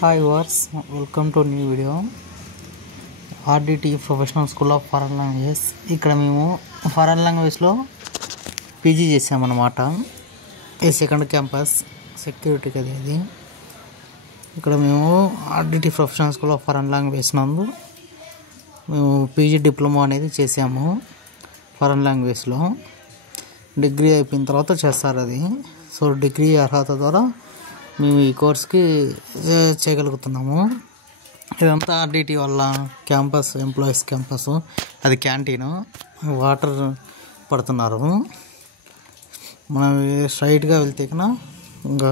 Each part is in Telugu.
Hi viewers, welcome to new video. RDT Professional School of Foreign Languages. ఇక్కడ మేము ఫారెన్ లాంగ్వేజ్లో పీజీ చేసామన్నమాట. ఈ సెకండ్ క్యాంపస్ సెక్యూరిటీ కదా ఇది. ఇక్కడ మేము RDT Professional School of Foreign Languages నందు మేము పీజీ డిప్లొమా అనేది చేసాము. ఫారెన్ లాంగ్వేజ్లో డిగ్రీ అయిపోయిన తర్వాత చేస్తారు అది. సో డిగ్రీ అర్హత ద్వారా మేము ఈ కోర్స్కి చేయగలుగుతున్నాము. ఇదంతా RDT వల్ల క్యాంపస్, ఎంప్లాయీస్ క్యాంపస్, అది క్యాంటీను, వాటర్ పడుతున్నారు. మనం స్ట్రైట్గా వెళ్తే కన్నా ఇంకా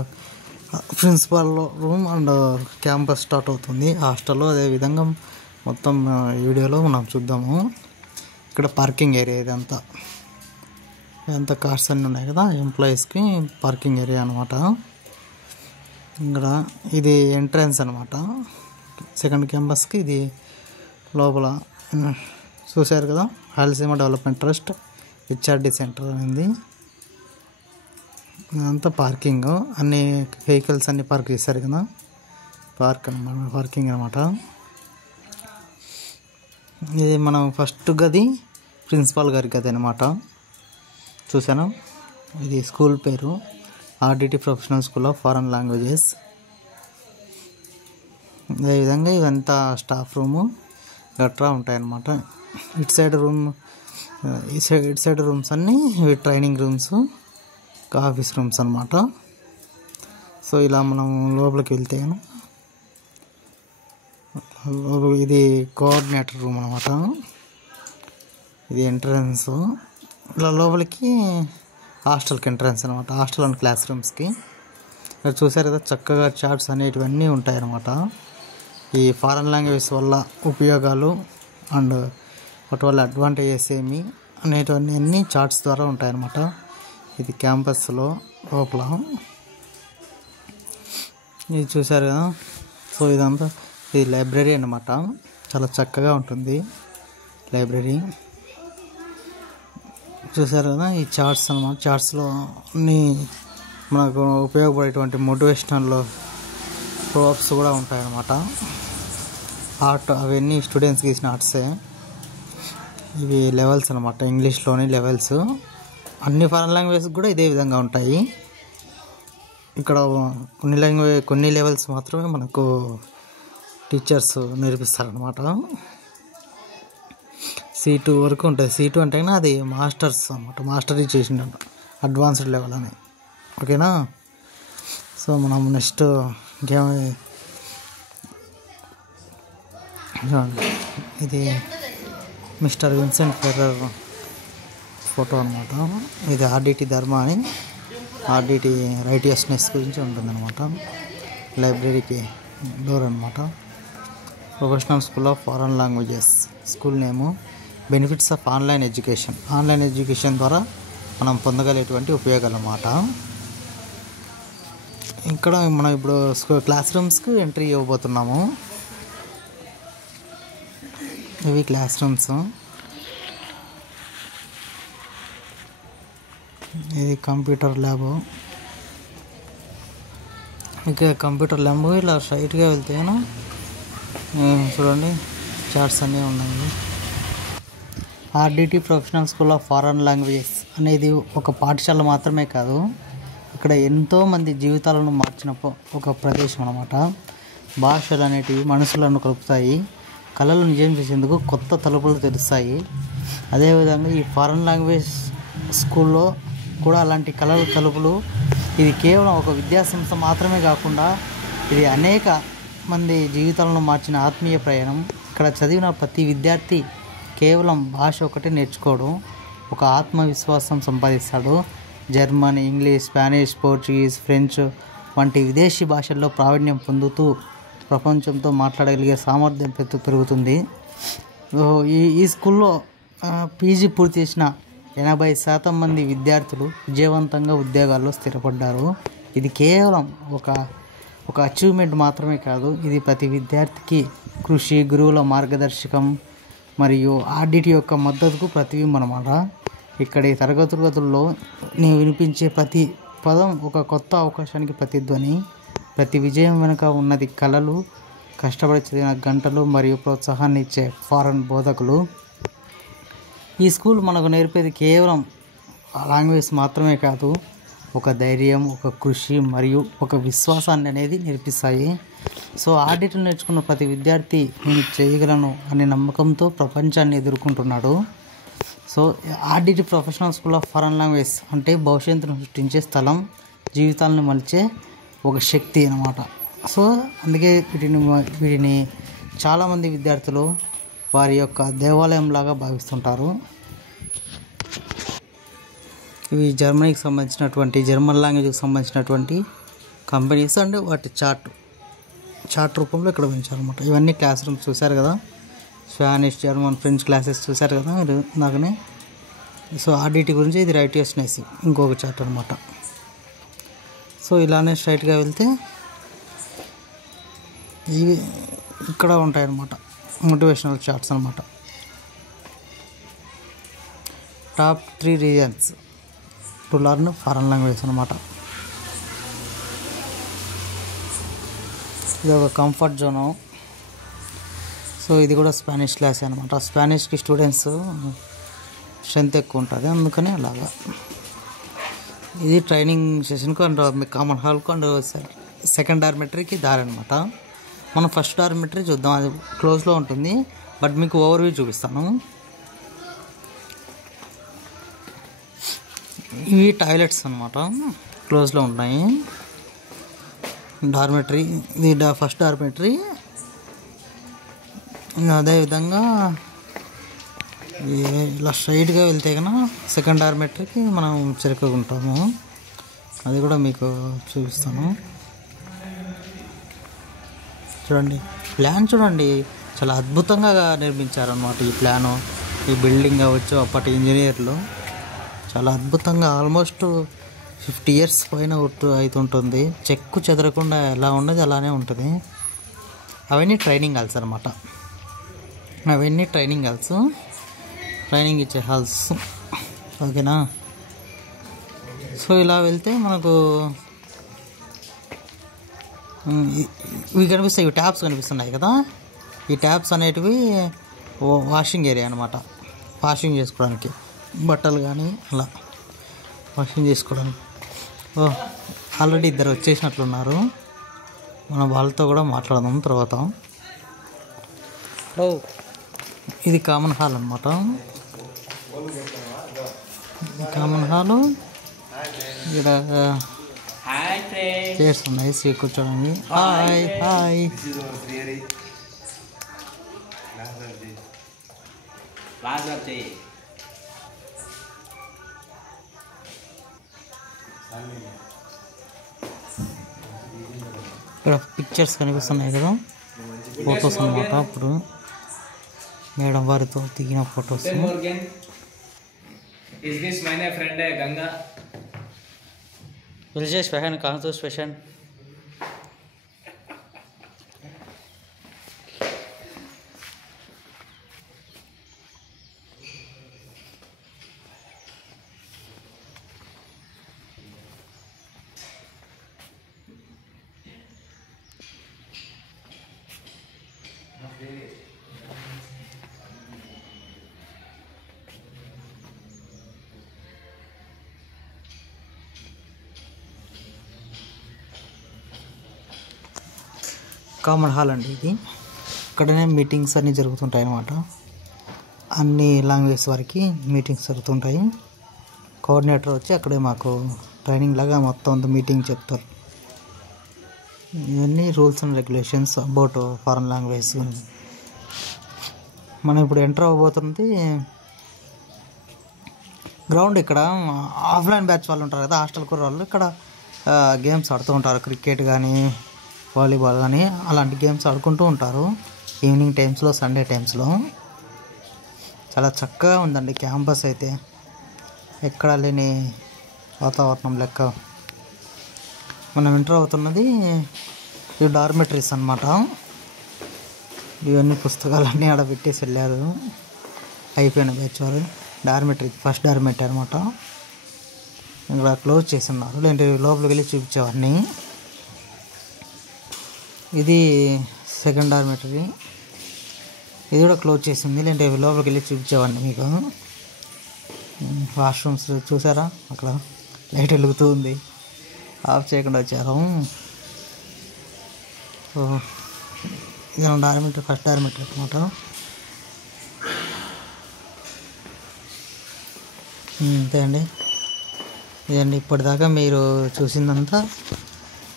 principal room and campus start అవుతుంది హాస్టల్లో. అదేవిధంగా మొత్తం వీడియోలో మనం చూద్దాము. ఇక్కడ పార్కింగ్ ఏరియా ఇదంతా కార్స్ అన్నీ ఉన్నాయి కదా, ఎంప్లాయీస్కి పార్కింగ్ ఏరియా అనమాట. ఇక్కడ ఇది ఎంట్రన్స్ అనమాట సెకండ్ క్యాంపస్కి. ఇది లోపల చూశారు కదా, Rayalaseema development trust HRD centre అనేది. ఇదంతా పార్కింగ్, అన్ని వెహికల్స్ అన్నీ పార్క్ చేశారు కదా, పార్కింగ్ అనమాట. ఇది మనం ఫస్ట్ గది ప్రిన్సిపాల్ గారి గది అనమాట. చూసాను, ఇది స్కూల్ పేరు RDT Professional School of Foreign Languages. అదేవిధంగా ఇదంతా స్టాఫ్ రూము గట్రా ఉంటాయన్నమాట. ఇటు సైడ్ రూమ్స్ అన్నీ ఇవి ట్రైనింగ్ రూమ్స్, ఆఫీస్ రూమ్స్ అనమాట. సో ఇలా మనం లోపలికి వెళ్తే ఇది కోఆర్డినేటర్ రూమ్ అనమాట. ఇది ఎంట్రన్స్. ఇలా లోపలికి హాస్టల్కి ఎంట్రన్స్ అనమాట, హాస్టల్ అండ్ క్లాస్ రూమ్స్కి. ఇక్కడ చూసారు కదా, చక్కగా చార్ట్స్ అనేటివన్నీ ఉంటాయన్నమాట. ఈ ఫారెన్ లాంగ్వేజ్ వల్ల ఉపయోగాలు అండ్ వాటి వల్ల అడ్వాంటేజెస్ ఏమి అనేటివన్నీ అన్ని చార్ట్స్ ద్వారా ఉంటాయన్నమాట. ఇది క్యాంపస్లో లోపల ఇది చూసారు కదా. సో ఇదంతా ఇది లైబ్రరీ అన్నమాట. చాలా చక్కగా ఉంటుంది లైబ్రరీ. చూసారు కదా, ఈ చార్ట్స్ అన్నమాట. చార్ట్స్లో అన్నీ మనకు ఉపయోగపడేటువంటి మోటివేషనల్ ప్రోప్స్ కూడా ఉంటాయన్నమాట. ఆర్ట్ అవన్నీ స్టూడెంట్స్ గీసిన ఆర్ట్సే. ఇవి లెవెల్స్ అనమాట, ఇంగ్లీష్లోని లెవెల్స్. అన్ని ఫారెన్ లాంగ్వేజ్ కూడా ఇదే విధంగా ఉంటాయి. ఇక్కడ కొన్ని లెవెల్స్ మాత్రమే మనకు టీచర్స్ నేర్పిస్తారనమాట. C2 వరకు ఉంటుంది. C2 అంటే అది మాస్టర్స్ అనమాట, మాస్టరీ చేసిండ అడ్వాన్స్డ్ లెవెల్ అని. ఓకేనా. సో మనం నెక్స్ట్ ఇది మిస్టర్ విన్సెంట్ ఫెర్రర్ ఫోటో అనమాట. ఇది RDT ధర్మ అని, RDT రైటియస్నెస్ గురించి ఉంటుందన్నమాట. లైబ్రరీకి డోర్ అనమాట. Professional school of foreign languages. School name benefits of online education. Online education ద్వారా మనం పొందగలేటువంటి ఉపయోగాలు అన్నమాట. ఇక్కడ మనం ఇప్పుడు క్లాస్ రూమ్స్కి ఎంట్రీ ఇవ్వబోతున్నాము. ఇవి క్లాస్ రూమ్స్. ఇది కంప్యూటర్ ల్యాబ్. ఇక కంప్యూటర్ ల్యాబ్ ఇలా స్ట్రైట్గా వెళ్తే చూడండి, చార్ట్స్ అన్నీ ఉన్నాయి. RDT Professional School of Foreign Languages అనేది ఒక పాఠశాల మాత్రమే కాదు, ఇక్కడ ఎంతోమంది జీవితాలను మార్చిన ఒక ప్రదేశం అన్నమాట. భాషలు అనేటివి మనసులను కలుపుతాయి, కళలు నిజం చేసేందుకు కొత్త తలుపులు తెరుస్తాయి. అదేవిధంగా ఈ ఫారెన్ లాంగ్వేజ్ స్కూల్లో కూడా అలాంటి కళల తలుపులు. ఇది కేవలం ఒక విద్యాసంస్థ మాత్రమే కాకుండా ఇది అనేక మంది జీవితాలను మార్చిన ఆత్మీయ ప్రయాణం. ఇక్కడ చదివిన ప్రతి విద్యార్థి కేవలం భాష ఒకటే నేర్చుకోవడం, ఒక ఆత్మవిశ్వాసం సంపాదిస్తాడు. German, English, Spanish, Portuguese, French వంటి విదేశీ భాషల్లో ప్రావీణ్యం పొందుతూ ప్రపంచంతో మాట్లాడగలిగే సామర్థ్యం పెరుగుతుంది. ఈ స్కూల్లో పీజీ పూర్తి చేసిన 80% మంది విద్యార్థులు విజయవంతంగా ఉద్యోగాల్లో స్థిరపడ్డారు. ఇది కేవలం ఒక అచీవ్మెంట్ మాత్రమే కాదు, ఇది ప్రతి విద్యార్థికి కృషి, గురువుల మార్గదర్శకం మరియు RDT యొక్క మద్దతుకు ప్రతిబింబం అన్నమాట. ఇక్కడి తరగతుల్లో నేను వినిపించే ప్రతి పదం ఒక కొత్త అవకాశానికి ప్రతిధ్వని. ప్రతి విజయం వెనుక ఉన్నది కళలు, కష్టపడి చదివిన గంటలు మరియు ప్రోత్సాహాన్ని ఇచ్చే ఫారెన్ బోధకులు. ఈ స్కూల్ మనకు నేర్పేది కేవలం లాంగ్వేజ్ మాత్రమే కాదు, ఒక ధైర్యం, ఒక కృషి మరియు ఒక విశ్వాసాన్ని అనేది నేర్పిస్తాయి. సో ఆర్డిటీ నేర్చుకున్న ప్రతి విద్యార్థి నేను చేయగలను అనే నమ్మకంతో ప్రపంచాన్ని ఎదుర్కొంటున్నాడు. So RDT professional school of foreign language అంటే భవిష్యత్తును సృష్టించే స్థలం, జీవితాలను మలిచే ఒక శక్తి అన్నమాట. సో అందుకే వీటిని చాలామంది విద్యార్థులు వారి యొక్క దేవాలయంలాగా భావిస్తుంటారు. ఇవి జర్మనీకి సంబంధించినటువంటి, జర్మన్ లాంగ్వేజ్కి సంబంధించినటువంటి కంపెనీస్ అండ్ వాటి చార్ట్ రూపంలో ఇక్కడ ఉంచారనమాట. ఇవన్నీ క్లాస్ రూమ్స్ చూశారు కదా, స్పానిష్, జర్మన్, ఫ్రెంచ్ క్లాసెస్ చూశారు కదా మీరు నాకనే. సో ఆర్డిటీ గురించి ఇది రైటియస్నెస్ ఇంకొక చార్ట్ అనమాట. సో ఇలానే స్ట్రైట్గా వెళ్తే ఇవి ఇక్కడ ఉంటాయన్నమాట, మోటివేషనల్ చార్ట్స్ అనమాట. Top 3 reasons to learn foreign language అనమాట. ఇది ఒక కంఫర్ట్ జోను. సో ఇది కూడా స్పానిష్ క్లాస్ అనమాట. స్పానిష్కి స్టూడెంట్స్ స్ట్రెంత్ ఎక్కువ ఉంటుంది, అందుకని అలాగా. ఇది ట్రైనింగ్ సెషన్కు అండ్ కామన్ హాల్కు అండ్ సెకండ్ డార్మెటరీకి దారి అనమాట. మనం ఫస్ట్ డార్మెటరీ చూద్దాం, అది క్లోజ్లో ఉంటుంది, బట్ మీకు ఓవర్వ్యూ చూపిస్తాను. ఇవి టాయిలెట్స్ అనమాట, క్లోజ్లో ఉన్నాయి. డార్మెటరీ ఇది ఫస్ట్ డార్మెటరీ. అదేవిధంగా ఇలా స్ట్రైట్గా వెళ్తే కన్నా సెకండ్ డార్మెటరీకి మనం చేరుకుంటాము, అది కూడా మీకు చూపిస్తాను. చూడండి ప్లాన్ చూడండి, చాలా అద్భుతంగా నిర్మించారన్నమాట ఈ ప్లాను. ఈ బిల్డింగ్ అవ్వచ్చు, అప్పటి ఇంజనీర్లు చాలా అద్భుతంగా, ఆల్మోస్ట్ 50 years పైన అవుతుంటుంది. చెక్కు చెదరకుండా ఎలా ఉన్నది అలానే ఉంటుంది. అవన్నీ ట్రైనింగ్ హాల్స్ అనమాట. అవన్నీ ట్రైనింగ్ హాల్స్, ట్రైనింగ్ ఇచ్చే హాల్స్, ఓకేనా. సో ఇలా వెళ్తే మనకు ఇవి కనిపిస్తాయి, ఇవి ట్యాప్స్ కనిపిస్తున్నాయి కదా. ఈ ట్యాప్స్ అనేటివి వాషింగ్ ఏరియా అనమాట. వాషింగ్ చేసుకోవడానికి బట్టలు కానీ అలా వాషింగ్ చేసుకోవడానికి. ఆల్రెడీ ఇద్దరు వచ్చేసినట్లున్నారు, మనం వాళ్ళతో కూడా మాట్లాడదాం తర్వాత. ఇది కామన్ హాల్ అనమాట. కామన్ హాలు, ఇక్కడ చైర్స్ ఉన్నాయి కూర్చోడానికి. Hi hi. ఇక్కడ పిక్చర్స్ కనిపిస్తున్నాయి కదా, ఫొటోస్ అనమాట. అప్పుడు మేడం వారితో దిగిన ఫొటోస్. కామన్ హాల్ అండి ఇది. ఇక్కడనే మీటింగ్స్ అన్నీ జరుగుతుంటాయి అన్నమాట. అన్ని లాంగ్వేజ్ వారికి మీటింగ్స్ జరుగుతుంటాయి. కోఆర్డినేటర్ వచ్చి అక్కడే మాకు ట్రైనింగ్ లాగా మొత్తం అంత మీటింగ్ చెప్తారు. ఇవన్నీ rules and regulations about foreign language. మనం ఇప్పుడు ఎంటర్ అవ్వబోతుంది గ్రౌండ్. ఇక్కడ ఆఫ్లైన్ బ్యాచ్ వాళ్ళు ఉంటారు కదా, హాస్టల్ కుర్ర వాళ్ళు. ఇక్కడ గేమ్స్ ఆడుతూ ఉంటారు, క్రికెట్ కానీ వాలీబాల్ కానీ అలాంటి గేమ్స్ ఆడుకుంటూ ఉంటారు ఈవినింగ్ టైమ్స్లో, సండే టైమ్స్లో. చాలా చక్కగా ఉందండి క్యాంపస్ అయితే, ఎక్కడ లేని వాతావరణం లెక్క. మనం ఎంటర్ అవుతున్నది ఇవి డార్మెటరీస్ అన్నమాట. ఇవన్నీ పుస్తకాలన్నీ ఆడ పెట్టేసి వెళ్ళారు, అయిపోయిన బ్యాచ్ వారు. డార్మెటరీ ఫస్ట్ డార్మెటరీ అనమాట. ఇక్కడ క్లోజ్ చేసి ఉన్నారు, లేదంటే లోపలికి వెళ్ళి చూపించేవాడిని. ఇది సెకండ్ డార్మెటరీ. ఇది కూడా క్లోజ్ చేసింది, లేదంటే లోపలికి వెళ్ళి చూపించేవాడిని మీకు. వాష్రూమ్స్ చూసారా, అక్కడ లైట్ వెలుగుతూ ఉంది, ఆఫ్ చేయకుండా వచ్చారు. సో ఇది డార్మెటరీ, ఫస్ట్ డార్మెటరీ అనమాట. అంతే అండి. ఇదండి ఇప్పటిదాకా మీరు చూసిందంతా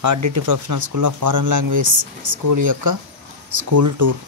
RDT professional school of foreign language school యొక్క స్కూల్ టూర్.